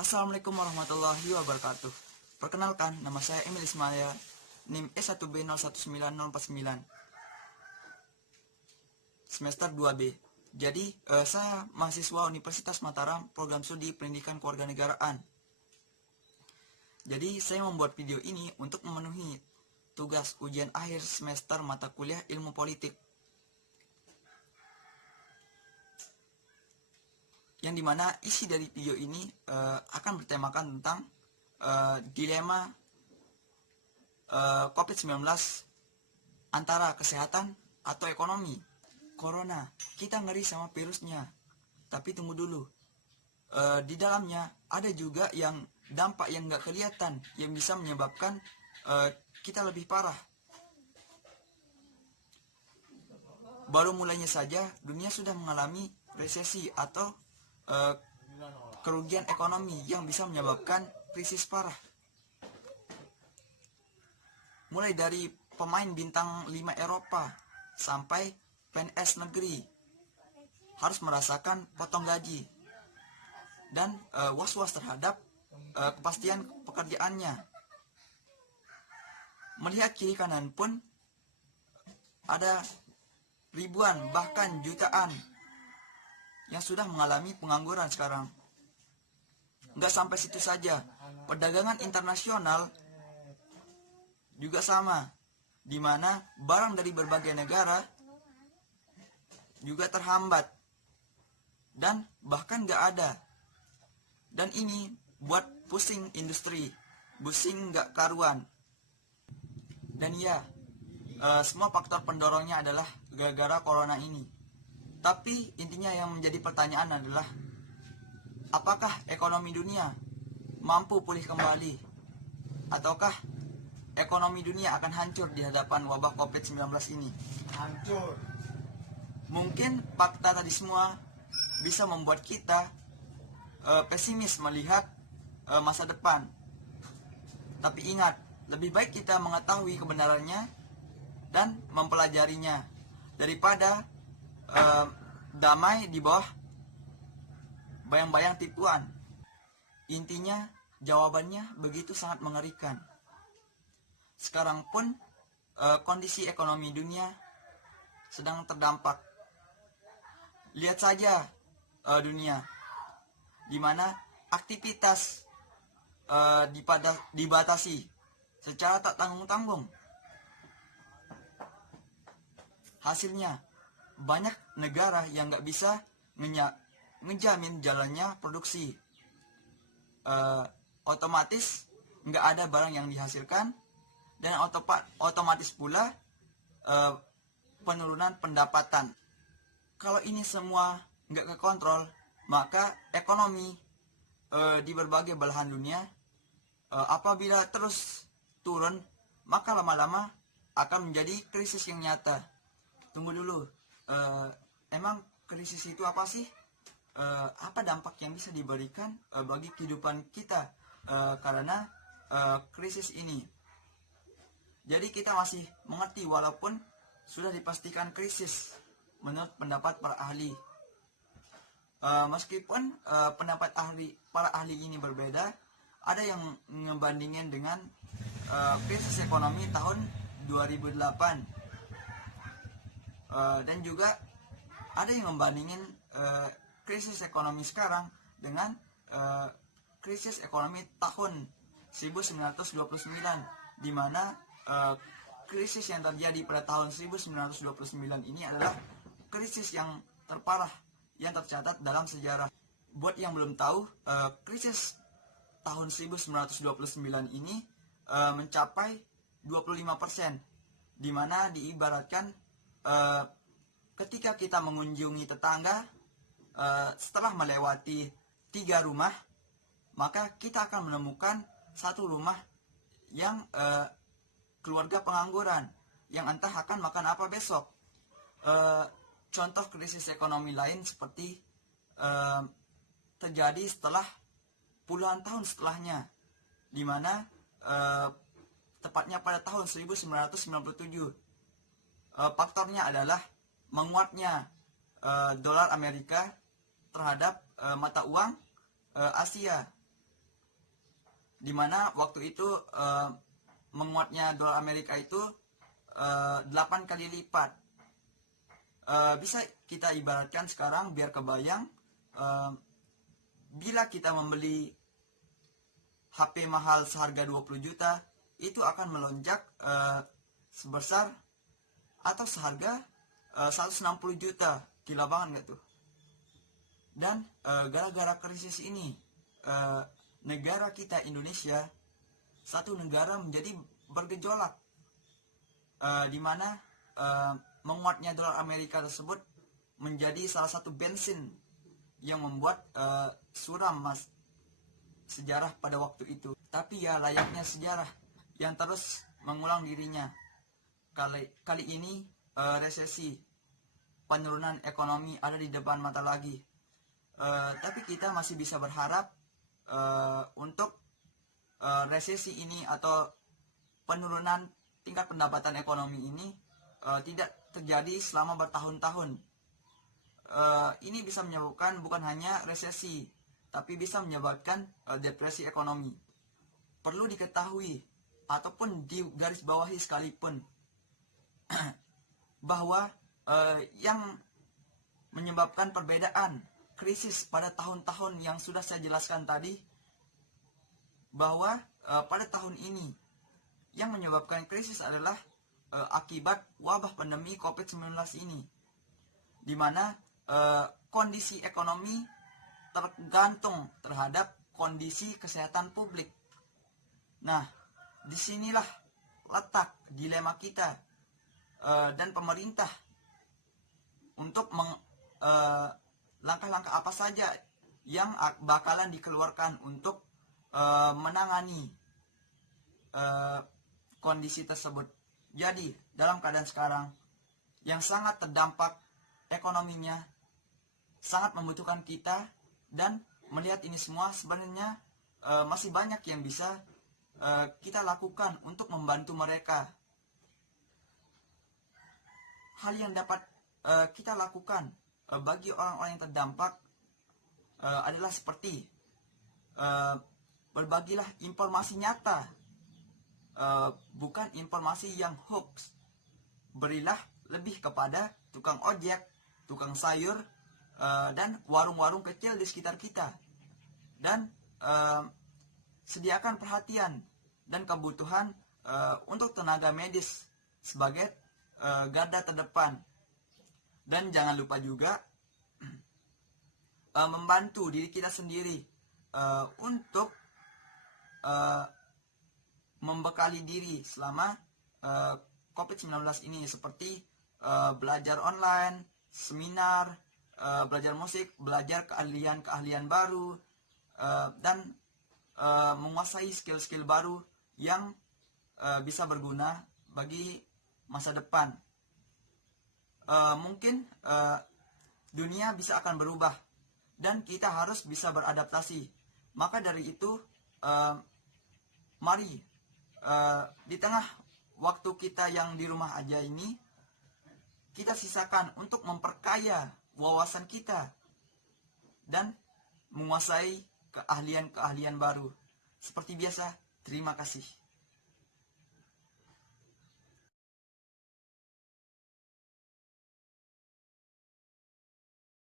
Assalamualaikum warahmatullahi wabarakatuh. Perkenalkan, nama saya Emil Ismail, NIM S1B019049, semester 2B. Jadi, saya mahasiswa Universitas Mataram, program studi Pendidikan Kewarganegaraan. Jadi, saya membuat video ini untuk memenuhi tugas ujian akhir semester mata kuliah Ilmu Politik, yang dimana isi dari video ini akan bertemakan tentang dilema COVID-19 antara kesehatan atau ekonomi. Corona, kita ngeri sama virusnya, tapi tunggu dulu, di dalamnya ada juga yang dampak yang nggak kelihatan yang bisa menyebabkan kita lebih parah. Baru mulainya saja dunia sudah mengalami resesi atau kerugian ekonomi yang bisa menyebabkan krisis parah. Mulai dari pemain bintang 5 Eropa sampai PNS negeri harus merasakan potong gaji dan was-was terhadap kepastian pekerjaannya. Melihat kiri kanan pun ada ribuan bahkan jutaan yang sudah mengalami pengangguran sekarang. Nggak sampai situ saja, perdagangan internasional juga sama, di mana barang dari berbagai negara juga terhambat dan bahkan nggak ada. Dan ini buat pusing industri, pusing nggak karuan. Dan ya, semua faktor pendorongnya adalah gara-gara corona ini. Tapi intinya yang menjadi pertanyaan adalah, apakah ekonomi dunia mampu pulih kembali? Ataukah ekonomi dunia akan hancur di hadapan wabah COVID-19 ini? Hancur. Mungkin fakta tadi semua bisa membuat kita pesimis melihat masa depan. Tapi ingat, lebih baik kita mengetahui kebenarannya dan mempelajarinya daripada damai di bawah bayang-bayang tipuan. Intinya, jawabannya begitu sangat mengerikan. Sekarang pun kondisi ekonomi dunia sedang terdampak. Lihat saja dunia, di mana aktivitas dibatasi secara tak tanggung-tanggung. Hasilnya, banyak negara yang nggak bisa ngejamin jalannya produksi. Otomatis nggak ada barang yang dihasilkan, dan otomatis pula penurunan pendapatan. Kalau ini semua nggak kekontrol, maka ekonomi di berbagai belahan dunia apabila terus turun, maka lama-lama akan menjadi krisis yang nyata. Tunggu dulu, emang krisis itu apa sih? Apa dampak yang bisa diberikan bagi kehidupan kita karena krisis ini? Jadi kita masih mengerti walaupun sudah dipastikan krisis menurut pendapat para ahli. Meskipun pendapat para ahli ini berbeda, ada yang ngebandingin dengan krisis ekonomi tahun 2008. Dan juga ada yang membandingin krisis ekonomi sekarang dengan krisis ekonomi tahun 1929, di mana krisis yang terjadi pada tahun 1929 ini adalah krisis yang terparah yang tercatat dalam sejarah. Buat yang belum tahu, krisis tahun 1929 ini mencapai 25%, di mana diibaratkan ketika kita mengunjungi tetangga, setelah melewati 3 rumah, maka kita akan menemukan satu rumah yang keluarga pengangguran, yang entah akan makan apa besok. Contoh krisis ekonomi lain seperti terjadi setelah puluhan tahun setelahnya, di mana tepatnya pada tahun 1997. Faktornya adalah menguatnya dolar Amerika terhadap mata uang Asia, Dimana waktu itu menguatnya dolar Amerika itu 8 kali lipat. Bisa kita ibaratkan sekarang biar kebayang, bila kita membeli HP mahal seharga 20 juta, itu akan melonjak sebesar atau seharga 160 juta. Gila banget gak tuh? Dan gara-gara krisis ini, negara kita Indonesia, satu negara menjadi bergejolak, di mana menguatnya dolar Amerika tersebut menjadi salah satu bensin yang membuat suram sejarah pada waktu itu. Tapi ya layaknya sejarah yang terus mengulang dirinya. Kali ini resesi, penurunan ekonomi ada di depan mata lagi. Tapi kita masih bisa berharap untuk resesi ini atau penurunan tingkat pendapatan ekonomi ini tidak terjadi selama bertahun-tahun. Ini bisa menyebabkan bukan hanya resesi, tapi bisa menyebabkan depresi ekonomi. Perlu diketahui ataupun digarisbawahi sekalipun bahwa yang menyebabkan perbedaan krisis pada tahun-tahun yang sudah saya jelaskan tadi, bahwa pada tahun ini yang menyebabkan krisis adalah akibat wabah pandemi COVID-19 ini, di mana kondisi ekonomi tergantung terhadap kondisi kesehatan publik. Nah, disinilah letak dilema kita dan pemerintah untuk langkah-langkah apa saja yang bakalan dikeluarkan untuk menangani kondisi tersebut. Jadi, dalam keadaan sekarang yang sangat terdampak ekonominya, sangat membutuhkan kita, dan melihat ini semua sebenarnya masih banyak yang bisa kita lakukan untuk membantu mereka. Hal yang dapat kita lakukan bagi orang-orang yang terdampak adalah seperti berbagilah informasi nyata, bukan informasi yang hoax. Berilah lebih kepada tukang ojek, tukang sayur, dan warung-warung kecil di sekitar kita. Dan sediakan perhatian dan kebutuhan untuk tenaga medis sebagai garda terdepan. Dan jangan lupa juga membantu diri kita sendiri untuk membekali diri selama COVID-19 ini, seperti belajar online, seminar, belajar musik, belajar keahlian-keahlian baru, dan menguasai skill-skill baru yang bisa berguna bagi masa depan. Mungkin dunia bisa akan berubah dan kita harus bisa beradaptasi. Maka dari itu, mari di tengah waktu kita yang di rumah aja ini, kita sisakan untuk memperkaya wawasan kita dan menguasai keahlian-keahlian baru. Seperti biasa, terima kasih.